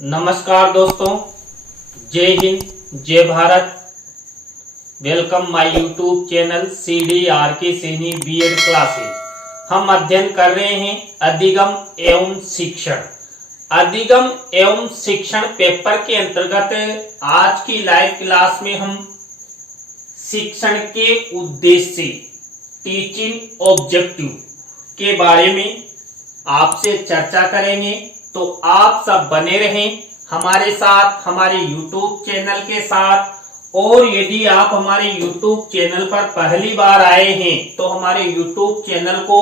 नमस्कार दोस्तों, जय हिंद जय Bharat. Welcome my YouTube channel CDRK Saini B Ed classes. हम अध्ययन कर रहे हैं अधिगम एवं शिक्षण। अधिगम एवं शिक्षण पेपर के अंतर्गत आज की लाइव क्लास में हम शिक्षण के उद्देश्य टीचिंग ऑब्जेक्टिव के बारे में आपसे चर्चा करेंगे। तो आप सब बने रहें हमारे साथ, हमारे YouTube चैनल के साथ। और यदि आप हमारे YouTube चैनल पर पहली बार आए हैं तो हमारे YouTube चैनल को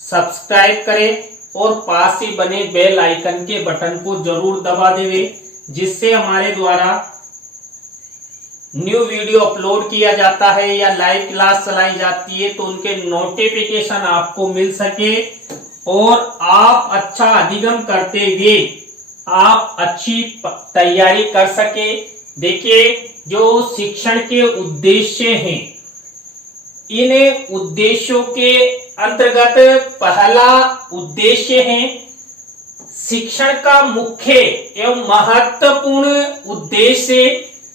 सब्सक्राइब करें और पास ही बने बेल आइकन के बटन को जरूर दबा दें, जिससे हमारे द्वारा न्यू वीडियो अपलोड किया जाता है या लाइव क्लास चलाई जाती है तो उनके नोटिफिकेशन आपको मिल सके और आप अच्छा अधिगम करते हुए आप अच्छी तैयारी कर सके। देखिए, जो शिक्षण के उद्देश्य हैं, इन उद्देश्यों के अंतर्गत पहला उद्देश्य है शिक्षण का मुख्य एवं महत्वपूर्ण उद्देश्य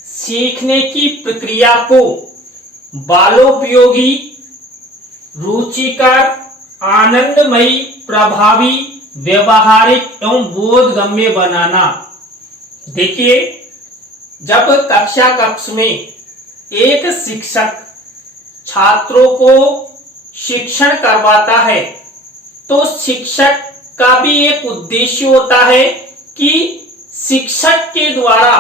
सीखने की प्रक्रिया को बालोपयोगी, रुचिकर, आनंदमयी, प्रभावी, व्यवहारिक एवं बोधगम्य बनाना। देखिए, जब कक्ष में एक शिक्षक छात्रों को शिक्षण करवाता है तो शिक्षक का भी एक उद्देश्य होता है कि शिक्षक के द्वारा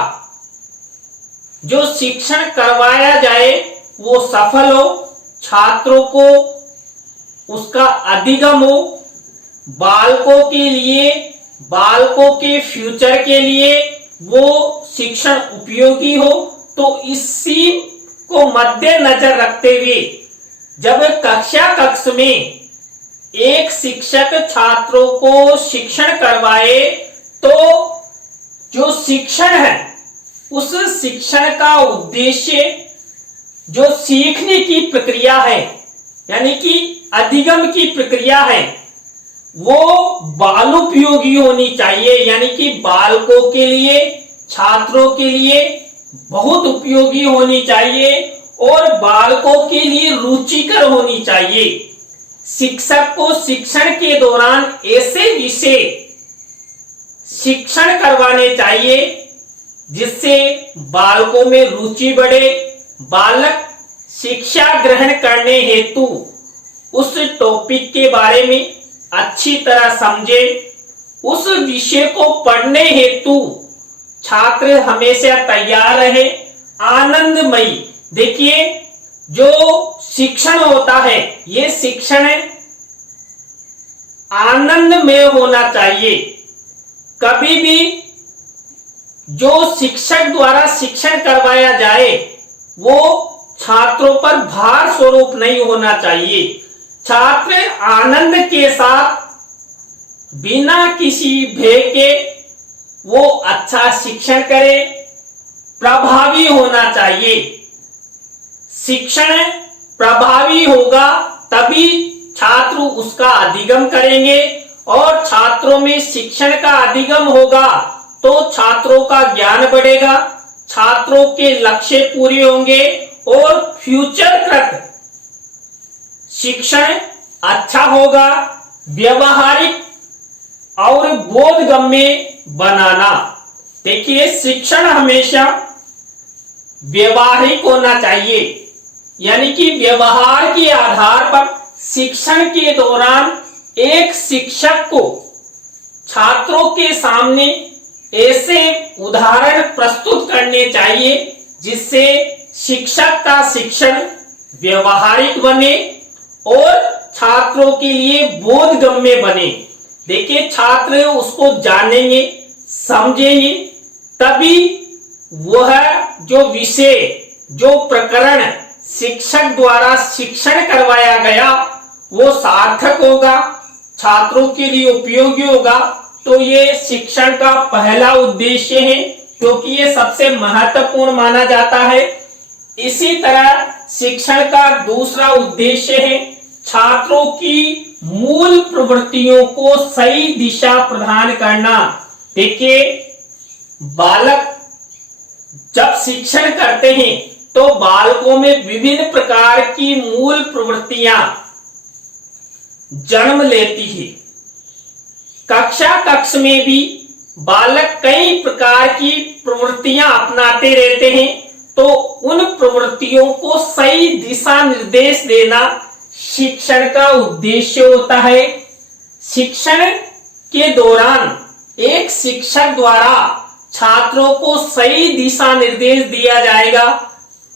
जो शिक्षण करवाया जाए वो सफल हो, छात्रों को उसका अधिगम हो, बालकों के लिए, बालकों के फ्यूचर के लिए वो शिक्षण उपयोगी हो। तो इसी को मद्देनजर रखते हुए जब कक्ष में एक शिक्षक छात्रों को शिक्षण करवाए तो जो शिक्षण है उस शिक्षण का उद्देश्य जो सीखने की प्रक्रिया है, यानी कि अधिगम की प्रक्रिया है, वो बालोपयोगी होनी चाहिए। यानी कि बालकों के लिए, छात्रों के लिए बहुत उपयोगी होनी चाहिए और बालकों के लिए रुचिकर होनी चाहिए। शिक्षक को शिक्षण के दौरान ऐसे विषय शिक्षण करवाने चाहिए जिससे बालकों में रुचि बढ़े, बालक शिक्षा ग्रहण करने हेतु उस टॉपिक के बारे में अच्छी तरह समझे, उस विषय को पढ़ने हेतु छात्र हमेशा तैयार रहे। आनंदमयी, देखिए जो शिक्षण होता है ये शिक्षण आनंदमय होना चाहिए। कभी भी जो शिक्षक द्वारा शिक्षण करवाया जाए वो छात्रों पर भार स्वरूप नहीं होना चाहिए। छात्र आनंद के साथ बिना किसी भय के वो अच्छा शिक्षण करे, प्रभावी होना चाहिए। शिक्षण प्रभावी होगा तभी छात्र उसका अधिगम करेंगे और छात्रों में शिक्षण का अधिगम होगा तो छात्रों का ज्ञान बढ़ेगा, छात्रों के लक्ष्य पूरे होंगे और फ्यूचर कृत शिक्षण अच्छा होगा। व्यवहारिक और बोधगम्य बनाना, देखिए शिक्षण हमेशा व्यवहारिक होना चाहिए, यानी कि व्यवहार के आधार पर शिक्षण के दौरान एक शिक्षक को छात्रों के सामने ऐसे उदाहरण प्रस्तुत करने चाहिए जिससे शिक्षक का शिक्षण व्यवहारिक बने और छात्रों के लिए बोधगम्य बने। देखिए, छात्र उसको जानेंगे, समझेंगे, तभी वह जो विषय, जो प्रकरण शिक्षक द्वारा शिक्षण करवाया गया वो सार्थक होगा, छात्रों के लिए उपयोगी होगा। तो ये शिक्षण का पहला उद्देश्य है क्योंकि ये सबसे महत्वपूर्ण माना जाता है। इसी तरह शिक्षण का दूसरा उद्देश्य है छात्रों की मूल प्रवृत्तियों को सही दिशा प्रदान करना। देखिए, बालक जब शिक्षण करते हैं तो बालकों में विभिन्न प्रकार की मूल प्रवृत्तियां जन्म लेती है। कक्ष में भी बालक कई प्रकार की प्रवृत्तियां अपनाते रहते हैं, तो उन प्रवृत्तियों को सही दिशा निर्देश देना शिक्षण का उद्देश्य होता है। शिक्षण के दौरान एक शिक्षक द्वारा छात्रों को सही दिशा निर्देश दिया जाएगा,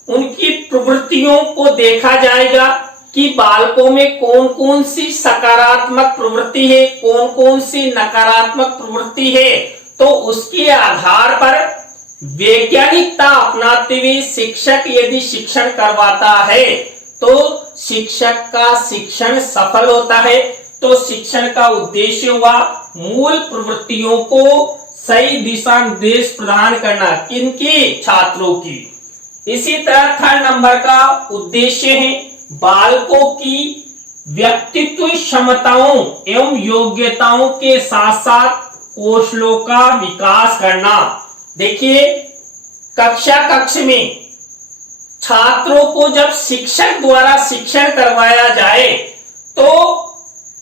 उनकी प्रवृत्तियों को देखा जाएगा कि बालकों में कौन कौन सी सकारात्मक प्रवृत्ति है, कौन कौन सी नकारात्मक प्रवृत्ति है। तो उसके आधार पर वैज्ञानिकता अपनाते हुए शिक्षक यदि शिक्षण करवाता है तो शिक्षक का शिक्षण सफल होता है। तो शिक्षण का उद्देश्य हुआ मूल प्रवृत्तियों को सही दिशा निर्देश प्रदान करना, किनकी? छात्रों की। इसी तरह थर्ड नंबर का उद्देश्य है बालकों की व्यक्तित्व क्षमताओं एवं योग्यताओं के साथ साथ कौशलों का विकास करना। देखिए, कक्ष में छात्रों को जब शिक्षक द्वारा शिक्षण करवाया जाए तो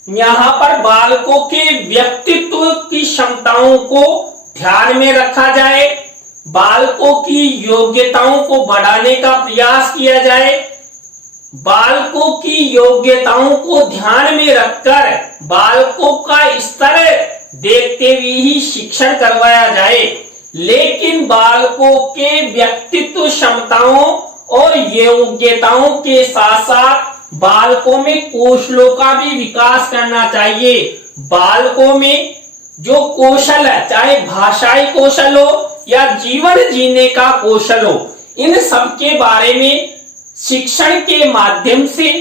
यहाँ पर बालकों के व्यक्तित्व की क्षमताओं को ध्यान में रखा जाए, बालकों की योग्यताओं को बढ़ाने का प्रयास किया जाए, बालकों की योग्यताओं को ध्यान में रखकर बालकों का स्तर देखते हुए ही शिक्षण करवाया जाए। लेकिन बालकों के व्यक्तित्व क्षमताओं और योग्यताओं के साथ साथ बालकों में कौशलों का भी विकास करना चाहिए। बालकों में जो कौशल है, चाहे भाषाई कौशल हो या जीवन जीने का कौशल हो, इन सब के बारे में शिक्षण के माध्यम से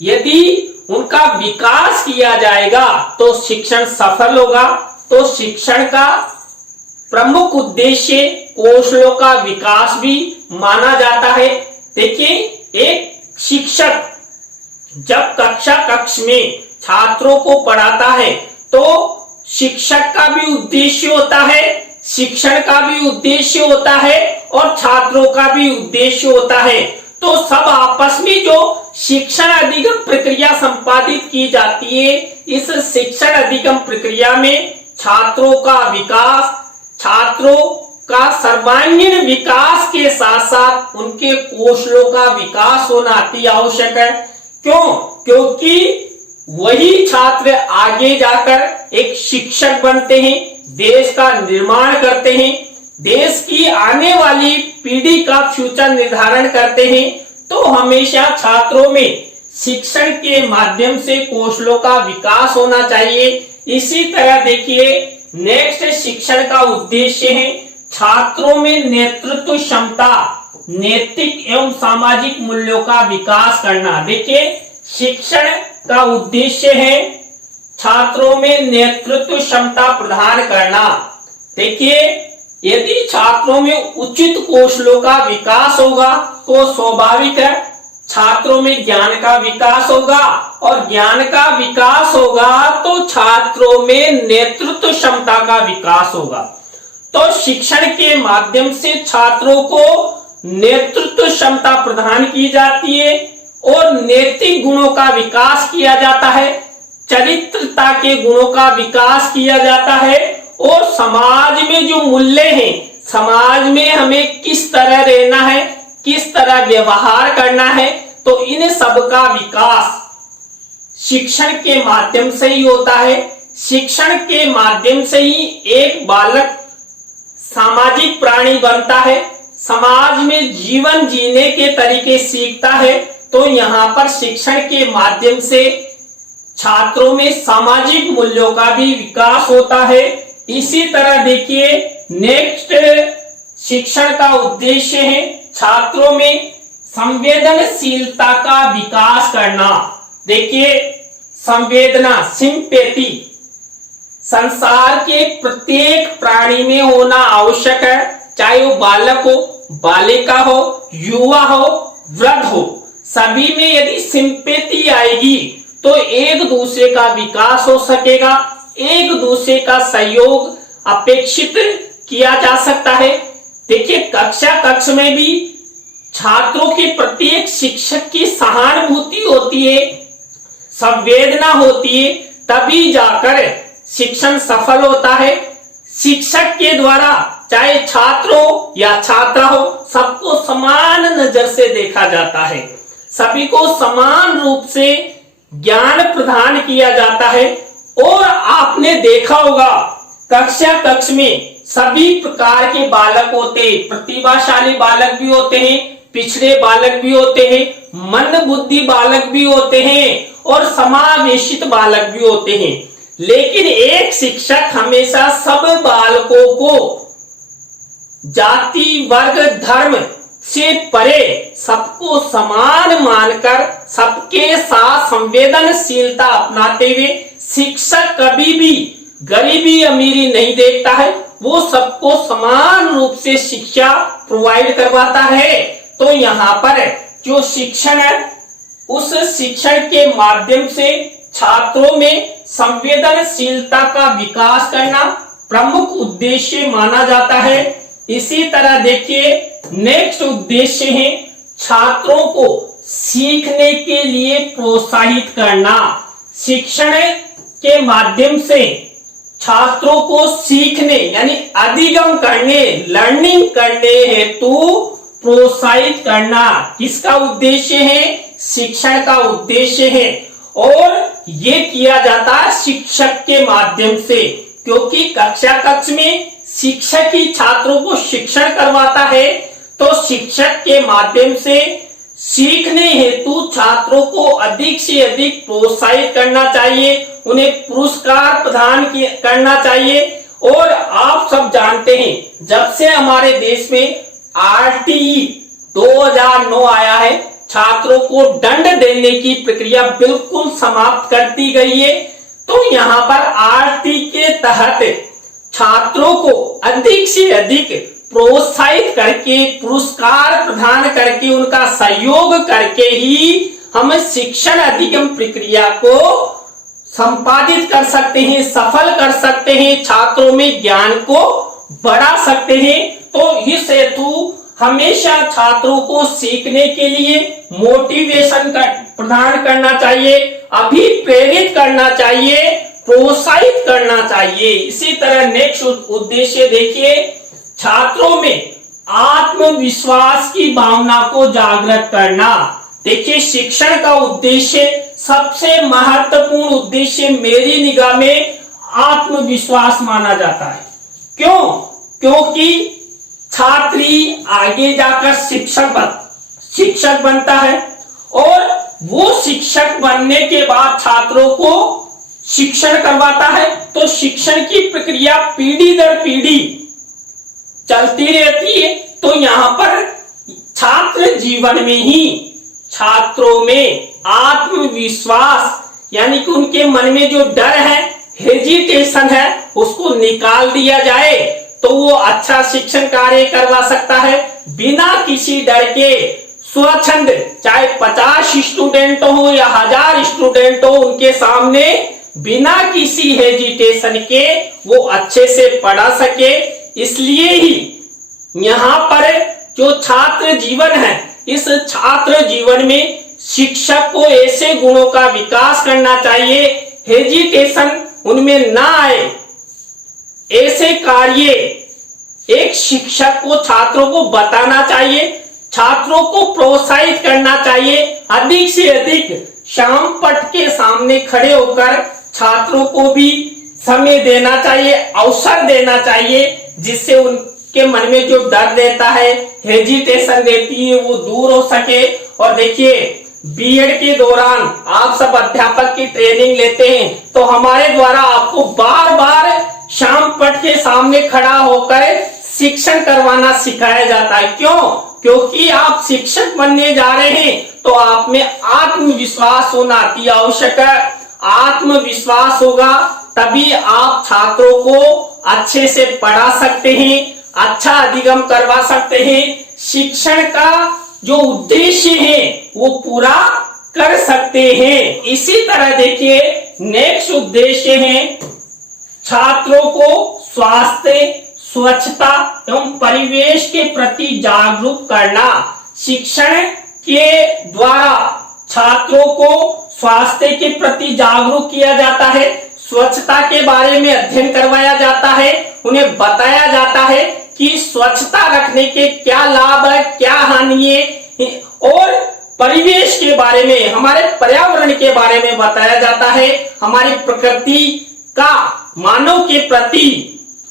यदि उनका विकास किया जाएगा तो शिक्षण सफल होगा। तो शिक्षण का प्रमुख उद्देश्य कौशलों का विकास भी माना जाता है। देखिए, एक शिक्षक जब कक्ष में छात्रों को पढ़ाता है तो शिक्षक का भी उद्देश्य होता है, शिक्षण का भी उद्देश्य होता है और छात्रों का भी उद्देश्य होता है। तो सब आपस में जो शिक्षण अधिगम प्रक्रिया संपादित की जाती है, इस शिक्षण अधिगम प्रक्रिया में छात्रों का विकास, छात्रों का सर्वांगीण विकास के साथ साथ उनके कौशलों का विकास होना अति आवश्यक है। क्यों? क्योंकि वही छात्र आगे जाकर एक शिक्षक बनते हैं, देश का निर्माण करते हैं, देश की आने वाली पीढ़ी का फ्यूचर निर्धारण करते हैं। तो हमेशा छात्रों में शिक्षण के माध्यम से कौशलों का विकास होना चाहिए। इसी तरह देखिए, नेक्स्ट शिक्षण का उद्देश्य है छात्रों में नेतृत्व क्षमता, नैतिक एवं सामाजिक मूल्यों का विकास करना। देखिए, शिक्षण का उद्देश्य है छात्रों में नेतृत्व क्षमता प्रदान करना। देखिए, यदि छात्रों में उचित कौशलों का विकास होगा तो स्वाभाविक है छात्रों में ज्ञान का विकास होगा, और ज्ञान का विकास होगा तो छात्रों में नेतृत्व क्षमता का विकास होगा। तो शिक्षण के माध्यम से छात्रों को नेतृत्व क्षमता प्रदान की जाती है और नैतिक गुणों का विकास किया जाता है, चरित्रता के गुणों का विकास किया जाता है, और समाज में जो मूल्य हैं, समाज में हमें किस तरह रहना है, किस तरह व्यवहार करना है, तो इन सब का विकास शिक्षण के माध्यम से ही होता है। शिक्षण के माध्यम से ही एक बालक सामाजिक प्राणी बनता है, समाज में जीवन जीने के तरीके सीखता है। तो यहाँ पर शिक्षण के माध्यम से छात्रों में सामाजिक मूल्यों का भी विकास होता है। इसी तरह देखिए, नेक्स्ट शिक्षण का उद्देश्य है छात्रों में संवेदनशीलता का विकास करना। देखिए, संवेदना, सिंपैथी संसार के प्रत्येक प्राणी में होना आवश्यक है, चाहे वो बालक हो, बालिका हो, युवा हो, वृद्ध हो, सभी में यदि सिंपैथी आएगी तो एक दूसरे का विकास हो सकेगा, एक दूसरे का सहयोग अपेक्षित किया जा सकता है। देखिए कक्षा कक्ष में भी छात्रों के प्रति एक शिक्षक की सहानुभूति होती है, संवेदना होती है, तभी जाकर शिक्षण सफल होता है। शिक्षक के द्वारा चाहे छात्र हो या छात्रा हो, सबको समान नजर से देखा जाता है, सभी को समान रूप से ज्ञान प्रदान किया जाता है। और आपने देखा होगा कक्षा कक्ष में सभी प्रकार के बालक होते हैं, प्रतिभाशाली बालक भी होते हैं, पिछड़े बालक भी होते हैं, मंद बुद्धि बालक भी होते हैं और समावेशित बालक भी होते हैं। लेकिन एक शिक्षक हमेशा सब बालकों को जाति वर्ग धर्म से परे सबको समान मानकर सबके साथ संवेदनशीलता अपनाते हुए शिक्षक कभी भी गरीबी अमीरी नहीं देखता है, वो सबको समान रूप से शिक्षा प्रोवाइड करवाता है। तो यहाँ पर जो शिक्षण है उस शिक्षण के माध्यम से छात्रों में संवेदनशीलता का विकास करना प्रमुख उद्देश्य माना जाता है। इसी तरह देखिए नेक्स्ट उद्देश्य है छात्रों को सीखने के लिए प्रोत्साहित करना। शिक्षण के माध्यम से छात्रों को सीखने यानी अधिगम करने, लर्निंग करने हेतु प्रोत्साहित करना किसका उद्देश्य है? शिक्षण का उद्देश्य है। और ये किया जाता है शिक्षक के माध्यम से, क्योंकि कक्षा कक्ष में शिक्षक ही छात्रों को शिक्षण करवाता है। तो शिक्षक के माध्यम से सीखने हेतु छात्रों को अधिक से अधिक प्रोत्साहित करना चाहिए, उन्हें पुरस्कार प्रदान करना चाहिए। और आप सब जानते हैं जब से हमारे देश में RTE 2009 आया है, छात्रों को दंड देने की प्रक्रिया बिल्कुल समाप्त कर दी गई है। तो यहाँ पर RTE के तहत छात्रों को अधिक से अधिक प्रोत्साहित करके, पुरस्कार प्रदान करके, उनका सहयोग करके ही हम शिक्षण अधिगम प्रक्रिया को संपादित कर सकते हैं, सफल कर सकते हैं, छात्रों में ज्ञान को बढ़ा सकते हैं। तो इस हेतु हमेशा छात्रों को सीखने के लिए मोटिवेशन प्रदान करना चाहिए, अभिप्रेरित करना चाहिए, प्रोत्साहित करना चाहिए। इसी तरह नेक्स्ट उद्देश्य देखिए छात्रों में आत्मविश्वास की भावना को जागृत करना। देखिए शिक्षण का उद्देश्य, सबसे महत्वपूर्ण उद्देश्य मेरी निगाह में आत्मविश्वास माना जाता है। क्यों? क्योंकि छात्री आगे जाकर शिक्षक बनता है और वो शिक्षक बनने के बाद छात्रों को शिक्षण करवाता है। तो शिक्षण की प्रक्रिया पीढ़ी दर पीढ़ी चलती रहती है। तो यहाँ पर छात्र जीवन में ही छात्रों में आत्मविश्वास यानी कि उनके मन में जो डर है, हेजिटेशन है, उसको निकाल दिया जाए तो वो अच्छा शिक्षण कार्य करवा सकता है बिना किसी डर के। स्वच्छंद, चाहे 50 स्टूडेंट हो या 1000 स्टूडेंट हो, उनके सामने बिना किसी हेजिटेशन के वो अच्छे से पढ़ा सके। इसलिए ही यहाँ पर जो छात्र जीवन है, इस छात्र जीवन में शिक्षक को ऐसे गुणों का विकास करना चाहिए, हेजिटेशन उनमें ना आए। ऐसे कार्य एक शिक्षक को छात्रों को बताना चाहिए, छात्रों को प्रोत्साहित करना चाहिए, अधिक से अधिक शाम पट के सामने खड़े होकर छात्रों को भी समय देना चाहिए, अवसर देना चाहिए, जिससे उनके मन में जो डर रहता है, हेजिटेशन रहती है, वो दूर हो सके। और देखिए बीएड के दौरान आप सब अध्यापक की ट्रेनिंग लेते हैं, तो हमारे द्वारा आपको बार बार शाम पट के सामने खड़ा होकर शिक्षण करवाना सिखाया जाता है। क्यों? क्योंकि आप शिक्षक बनने जा रहे हैं तो आप में आत्मविश्वास होना अति आवश्यक है। आत्मविश्वास होगा तभी आप छात्रों को अच्छे से पढ़ा सकते हैं, अच्छा अधिगम करवा सकते हैं, शिक्षण का जो उद्देश्य है वो पूरा कर सकते हैं। इसी तरह देखिए नेक्स्ट उद्देश्य है छात्रों को स्वास्थ्य, स्वच्छता एवं परिवेश के प्रति जागरूक करना। शिक्षण के द्वारा छात्रों को स्वास्थ्य के प्रति जागरूक किया जाता है, स्वच्छता के बारे में अध्ययन करवाया जाता है, उन्हें बताया जाता है कि स्वच्छता रखने के क्या लाभ है, क्या हानि है, और परिवेश के बारे में, हमारे पर्यावरण के बारे में बताया जाता है। हमारी प्रकृति का मानव के प्रति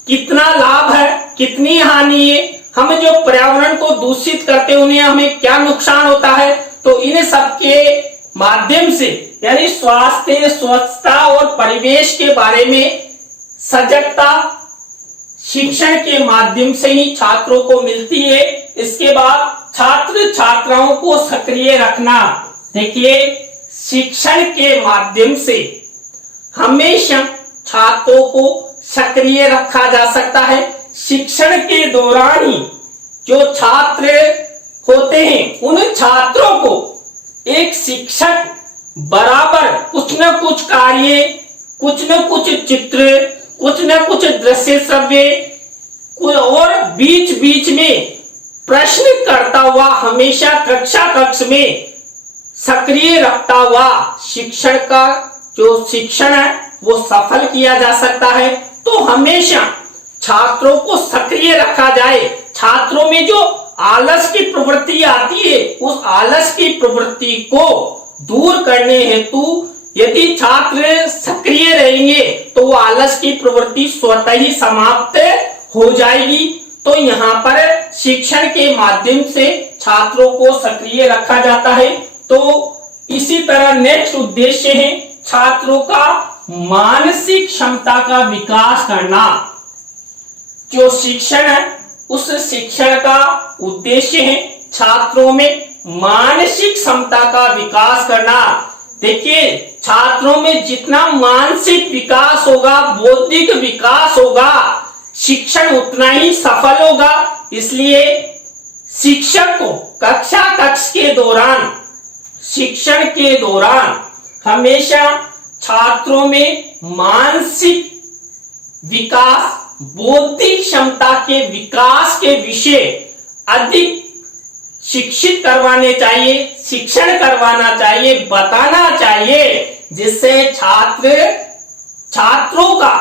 कितना लाभ है, कितनी हानि है, हम जो पर्यावरण को दूषित करते हैं उन्हें हमें क्या नुकसान होता है। तो इन सब के माध्यम से, यानी स्वास्थ्य, स्वच्छता और परिवेश के बारे में सजगता शिक्षण के माध्यम से ही छात्रों को मिलती है। इसके बाद छात्र छात्राओं को सक्रिय रखना। देखिए, शिक्षण के माध्यम से हमेशा छात्रों को सक्रिय रखा जा सकता है। शिक्षण के दौरान ही जो छात्र होते हैं उन छात्रों को एक शिक्षक बराबर कुछ न कुछ कार्य, कुछ न कुछ चित्र, कुछ न कुछ दृश्य श्रव्य और बीच बीच में प्रश्न करता हुआ हमेशा कक्ष में सक्रिय रखता हुआ शिक्षण का जो शिक्षण है वो सफल किया जा सकता है। तो हमेशा छात्रों को सक्रिय रखा जाए। छात्रों में जो आलस की प्रवृत्ति आती है उस आलस की प्रवृत्ति को दूर करने हेतु यदि छात्र सक्रिय रहेंगे तो वो आलस की प्रवृत्ति स्वतः ही समाप्त हो जाएगी। तो यहाँ पर शिक्षण के माध्यम से छात्रों को सक्रिय रखा जाता है। तो इसी तरह नेक्स्ट उद्देश्य है छात्रों का मानसिक क्षमता का विकास करना। जो शिक्षण है उस शिक्षण का उद्देश्य है छात्रों में मानसिक क्षमता का विकास करना। देखिए, छात्रों में जितना मानसिक विकास होगा, बौद्धिक विकास होगा, शिक्षण उतना ही सफल होगा। इसलिए शिक्षक को कक्ष के दौरान, शिक्षण के दौरान हमेशा छात्रों में मानसिक विकास, बौद्धिक क्षमता के विकास के विषय अधिक शिक्षित करवाने चाहिए, शिक्षण करवाना चाहिए, बताना चाहिए, जिससे छात्रों का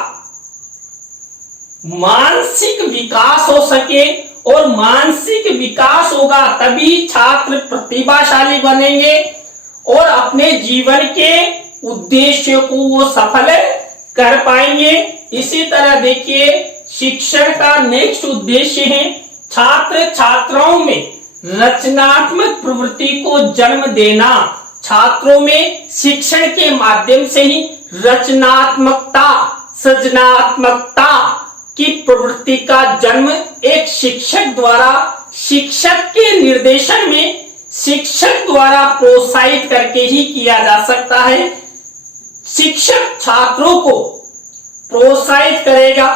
मानसिक विकास हो सके। और मानसिक विकास होगा तभी छात्र प्रतिभाशाली बनेंगे और अपने जीवन के उद्देश्य को वो सफल कर पाएंगे। इसी तरह देखिए, शिक्षण का नेक्स्ट उद्देश्य है छात्र छात्राओं में रचनात्मक प्रवृत्ति को जन्म देना। छात्रों में शिक्षण के माध्यम से ही रचनात्मकता, सृजनात्मकता की प्रवृत्ति का जन्म एक शिक्षक द्वारा, शिक्षक के निर्देशन में, शिक्षक द्वारा प्रोत्साहित करके ही किया जा सकता है। शिक्षक छात्रों को प्रोत्साहित करेगा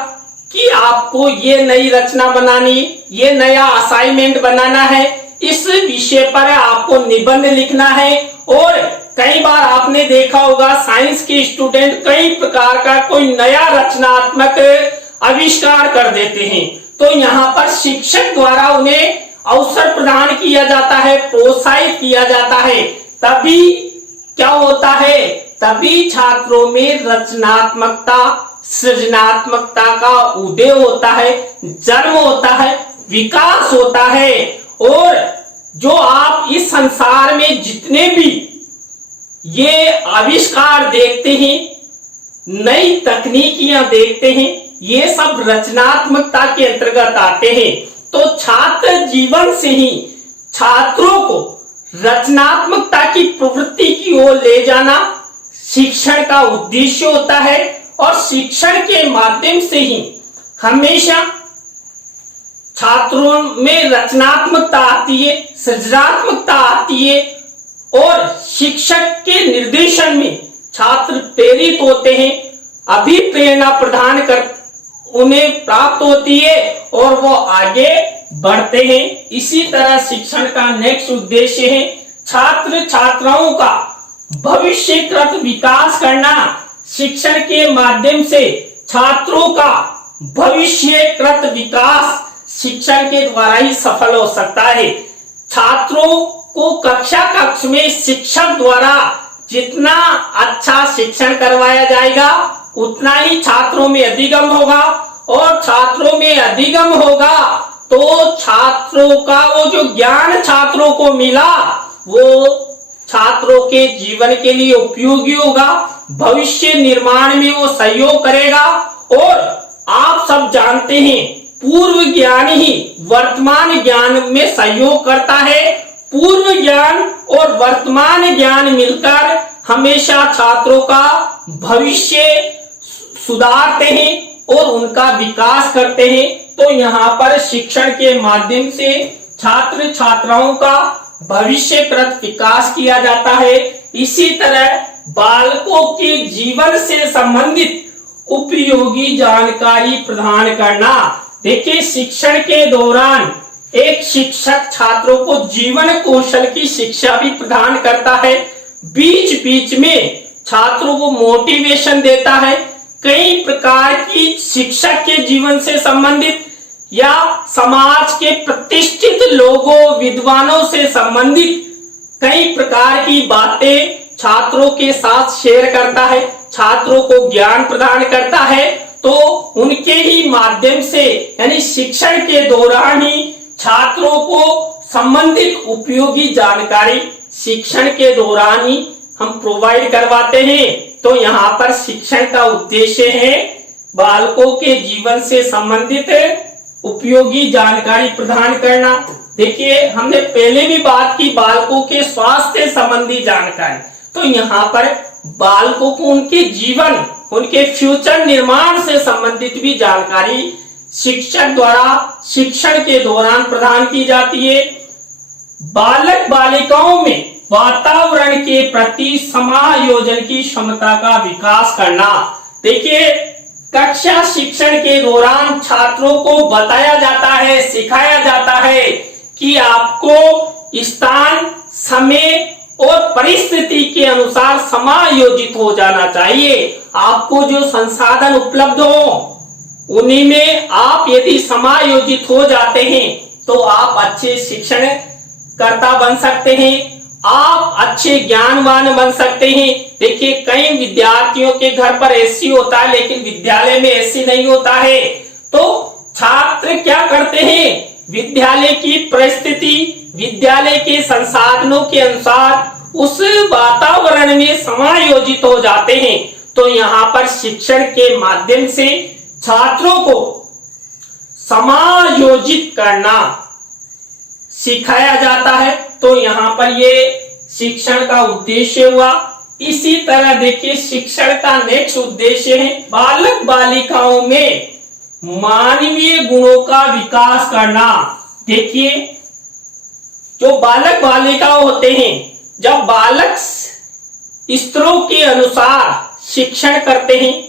कि आपको ये नई रचना बनानी, ये नया असाइनमेंट बनाना है, इस विषय पर आपको निबंध लिखना है। और कई बार आपने देखा होगा साइंस के स्टूडेंट कई प्रकार का कोई नया रचनात्मक आविष्कार कर देते हैं। तो यहाँ पर शिक्षक द्वारा उन्हें अवसर प्रदान किया जाता है, प्रोत्साहित किया जाता है। तभी क्या होता है, तभी छात्रों में रचनात्मकता, सृजनात्मकता का उदय होता है, जन्म होता है, विकास होता है। और जो आप इस संसार में जितने भी ये आविष्कार देखते हैं, नई तकनीकियां देखते हैं, ये सब रचनात्मकता के अंतर्गत आते हैं। तो छात्र जीवन से ही छात्रों को रचनात्मकता की प्रवृत्ति की ओर ले जाना शिक्षण का उद्देश्य होता है। और शिक्षण के माध्यम से ही हमेशा छात्रों में रचनात्मकता आती है, सृजनात्मकता आती है और शिक्षक के निर्देशन में छात्र प्रेरित होते हैं, अभिप्रेरणा प्रदान कर उन्हें प्राप्त होती है और वो आगे बढ़ते हैं। इसी तरह शिक्षण का नेक्स्ट उद्देश्य है छात्र छात्राओं का भविष्यकृत विकास करना। शिक्षण के माध्यम से छात्रों का भविष्यकृत विकास शिक्षण के द्वारा ही सफल हो सकता है। छात्रों को कक्षा कक्ष में शिक्षक द्वारा जितना अच्छा शिक्षण करवाया जाएगा उतना ही छात्रों में अधिगम होगा, और छात्रों में अधिगम होगा तो छात्रों का वो जो ज्ञान छात्रों को मिला वो छात्रों के जीवन के लिए उपयोगी होगा, भविष्य निर्माण में वो सहयोग करेगा। और आप सब जानते हैं पूर्व ज्ञान ही वर्तमान ज्ञान में सहयोग करता है। पूर्व ज्ञान और वर्तमान ज्ञान मिलकर हमेशा छात्रों का भविष्य सुधारते हैं और उनका विकास करते हैं। तो यहाँ पर शिक्षण के माध्यम से छात्र छात्राओं का भविष्यकृत विकास किया जाता है। इसी तरह बालकों के जीवन से संबंधित उपयोगी जानकारी प्रदान करना। देखिए, शिक्षण के दौरान एक शिक्षक छात्रों को जीवन कौशल की शिक्षा भी प्रदान करता है। बीच बीच में छात्रों को मोटिवेशन देता है। कई प्रकार की शिक्षक के जीवन से संबंधित या समाज के प्रतिष्ठित लोगों विद्वानों से संबंधित कई प्रकार की बातें छात्रों के साथ शेयर करता है, छात्रों को ज्ञान प्रदान करता है। तो उनके ही माध्यम से यानी शिक्षण के दौरान ही छात्रों को संबंधित उपयोगी जानकारी शिक्षण के दौरान ही हम प्रोवाइड करवाते हैं। तो यहाँ पर शिक्षण का उद्देश्य है बालकों के जीवन से संबंधित उपयोगी जानकारी प्रदान करना। देखिए, हमने पहले भी बात की बालकों के स्वास्थ्य संबंधी जानकारी, तो यहाँ पर बालकों को उनके जीवन उनके फ्यूचर निर्माण से संबंधित भी जानकारी शिक्षक द्वारा शिक्षण के दौरान प्रदान की जाती है। बालक बालिकाओं में वातावरण के प्रति समायोजन की क्षमता का विकास करना। देखिए, कक्षा शिक्षण के दौरान छात्रों को बताया जाता है, सिखाया जाता है कि आपको स्थान, समय और परिस्थिति के अनुसार समायोजित हो जाना चाहिए। आपको जो संसाधन उपलब्ध हो उन्हीं में आप यदि समायोजित हो जाते हैं तो आप अच्छे शिक्षण कर्ता बन सकते हैं, आप अच्छे ज्ञानवान बन सकते हैं। देखिए, कई विद्यार्थियों के घर पर एसी होता है लेकिन विद्यालय में एसी नहीं होता है। तो छात्र क्या करते हैं, विद्यालय की परिस्थिति, विद्यालय के संसाधनों के अनुसार उस वातावरण में समायोजित हो जाते हैं। तो यहाँ पर शिक्षण के माध्यम से छात्रों को समायोजित करना सिखाया जाता है। तो यहाँ पर ये शिक्षण का उद्देश्य हुआ। इसी तरह देखिए, शिक्षण का नेक्स्ट उद्देश्य है बालक बालिकाओं में मानवीय गुणों का विकास करना। देखिए, जो बालक बालिकाओं होते हैं, जब बालक स्तरों के अनुसार शिक्षण करते हैं,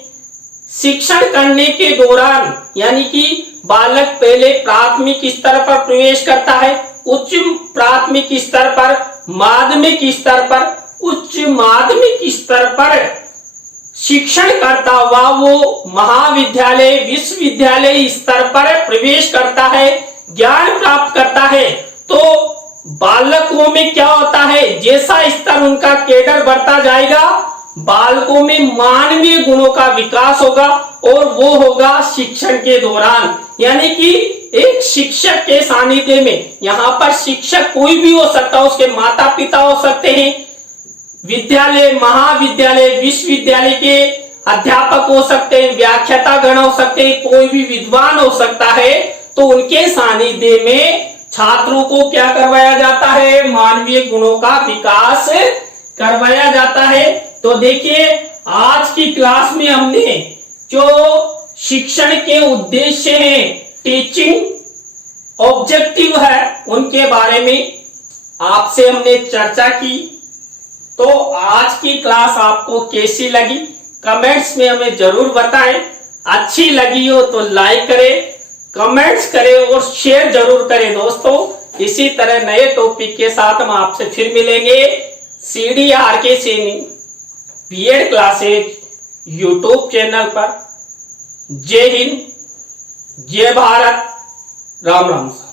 शिक्षण करने के दौरान यानी कि बालक पहले प्राथमिक स्तर पर प्रवेश करता है, उच्च प्राथमिक स्तर पर, माध्यमिक स्तर पर, उच्च माध्यमिक स्तर पर शिक्षण करता हुआ वो महाविद्यालय विश्वविद्यालय स्तर पर प्रवेश करता है, ज्ञान प्राप्त करता है। तो बालकों में क्या होता है, जैसा स्तर उनका कैडर बढ़ता जाएगा, बालकों में मानवीय गुणों का विकास होगा और वो होगा शिक्षण के दौरान। यानी कि एक शिक्षक के सानिध्य में, यहाँ पर शिक्षक कोई भी हो सकता है, उसके माता पिता हो सकते हैं, विद्यालय महाविद्यालय विश्वविद्यालय के अध्यापक हो सकते हैं, व्याख्याता गण हो सकते हैं, कोई भी विद्वान हो सकता है। तो उनके सानिध्य में छात्रों को क्या करवाया जाता है, मानवीय गुणों का विकास करवाया जाता है। तो देखिए, आज की क्लास में हमने जो शिक्षण के उद्देश्य हैं, टीचिंग ऑब्जेक्टिव है, उनके बारे में आपसे हमने चर्चा की। तो आज की क्लास आपको कैसी लगी कमेंट्स में हमें जरूर बताएं। अच्छी लगी हो तो लाइक करें, कमेंट्स करें और शेयर जरूर करें दोस्तों। इसी तरह नए टॉपिक के साथ हम आपसे फिर मिलेंगे। CDRK Saini B Ed classes YouTube channel पर। जय हिंद, जय भारत। राम राम।